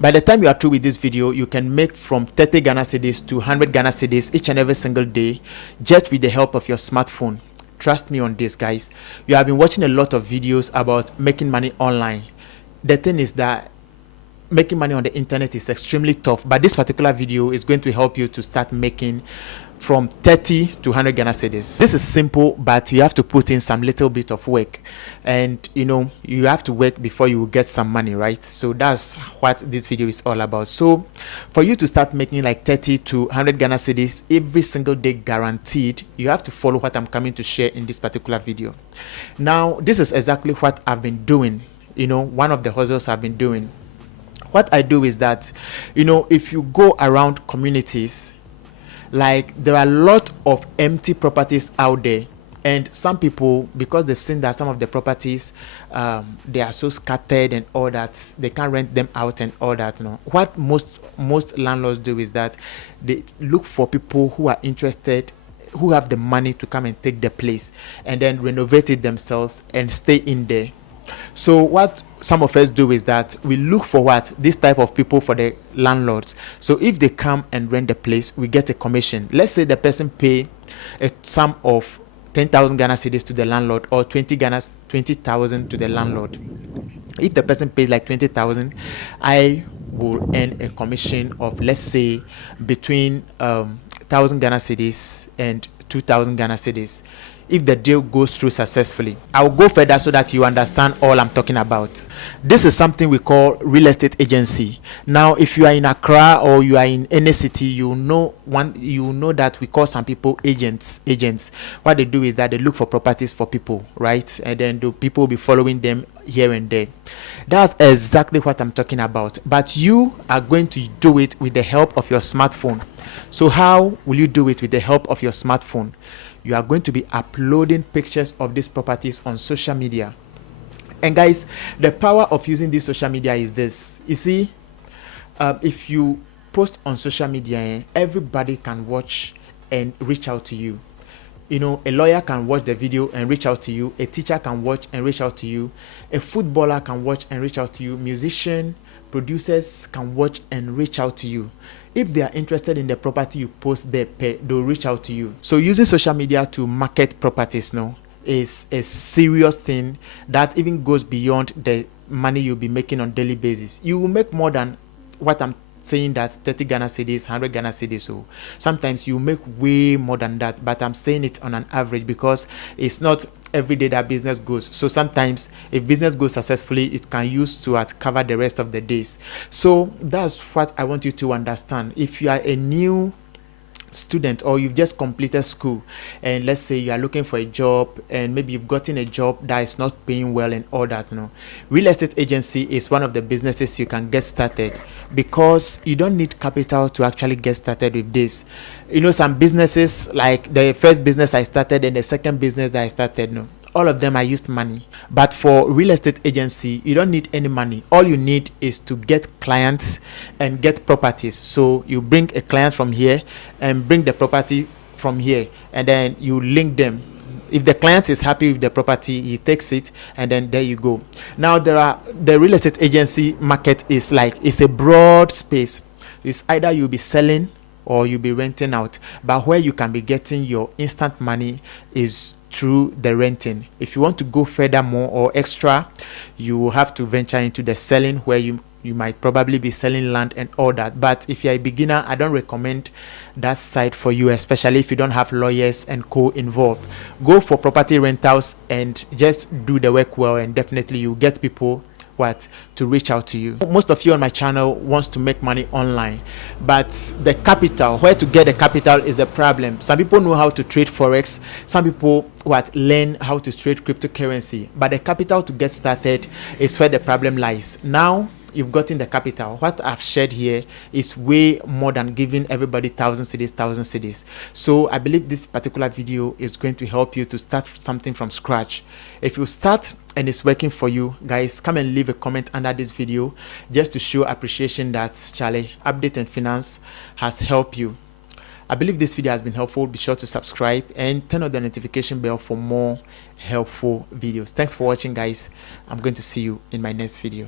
By the time you are through with this video, you can make from 30 Ghana cedis to 100 Ghana cedis each and every single day, just with the help of your smartphone. Trust me on this, guys. You have been watching a lot of videos about making money online. The thing is that making money on the internet is extremely tough, but this particular video is going to help you to start making from 30 to 100 Ghana cedis. This is simple, but you have to put in some little bit of work, and you have to work before you get some money, right? So that's what this video is all about. So for you to start making like 30 to 100 Ghana cedis every single day guaranteed, you have to follow what I'm coming to share in this particular video. Now this is exactly what I've been doing. One of the hustles I've been doing. What I do is that, if you go around communities, like there are a lot of empty properties out there, and some people, because they've seen that some of the properties they are so scattered and all that, they can't rent them out and all that. What most landlords do is that they look for people who are interested, who have the money to come and take the place and then renovate it themselves and stay in there. So what some of us do is that we look for this type of people for the landlords. So if they come and rent the place, we get a commission. Let's say the person pay a sum of 10,000 Ghana cedis to the landlord, or 20,000 to the landlord. If the person pays like 20,000, I will earn a commission of, let's say, between 1,000 Ghana cedis and 2,000 Ghana cedis, if the deal goes through successfully. I'll go further so that you understand all I'm talking about. This is something we call real estate agency. Now, if you are in Accra or you are in any city, you know that we call some people agents. What they do is that they look for properties for people, right? And then the people will be following them here and there. That's exactly what I'm talking about. But you are going to do it with the help of your smartphone. So how will you do it with the help of your smartphone? You are going to be uploading pictures of these properties on social media. And guys, the power of using this social media is this. You see, if you post on social media, everybody can watch and reach out to you. A lawyer can watch the video and reach out to you. A teacher can watch and reach out to you. A footballer can watch and reach out to you. Musician, producers can watch and reach out to you. If they are interested in the property you post there, they'll reach out to you. So using social media to market properties is a serious thing that even goes beyond the money you'll be making on daily basis. You will make more than what I'm saying, that's 30 Ghana cedis, 100 Ghana cedis. So sometimes you make way more than that, but I'm saying it on an average because it's not every day that business goes. So sometimes if business goes successfully, it can use to cover the rest of the days. So that's what I want you to understand. If you are a new student or you've just completed school, and let's say you are looking for a job and maybe you've gotten a job that is not paying well and all that, real estate agency is one of the businesses you can get started, because you don't need capital to actually get started with this. Some businesses, like the first business I started and the second business that I started, all of them I used money. But for real estate agency, you don't need any money. All you need is to get clients and get properties. So you bring a client from here and bring the property from here, and then you link them. If the client is happy with the property, he takes it, and then there you go. Now the real estate agency market is it's a broad space. It's either you'll be selling or you'll be renting out, but where you can be getting your instant money is through the renting. If you want to go further more or extra, you will have to venture into the selling, where you might probably be selling land and all that. But if you're a beginner, I don't recommend that side for you, especially if you don't have lawyers and co involved. Go for property rentals and just do the work well, and definitely you get people to reach out to you. Most of you on my channel wants to make money online, but the capital, where to get the capital, is the problem. Some people know how to trade forex, some people learn how to trade cryptocurrency, but the capital to get started is where the problem lies. Now you've gotten the capital. What I've shared here is way more than giving everybody 1,000 cedis. So I believe this particular video is going to help you to start something from scratch. If you start and it's working for you, guys, come and leave a comment under this video just to show appreciation that Charlie Update and Finance has helped you. I believe this video has been helpful. Be sure to subscribe and turn on the notification bell for more helpful videos. Thanks for watching, guys. I'm going to see you in my next video.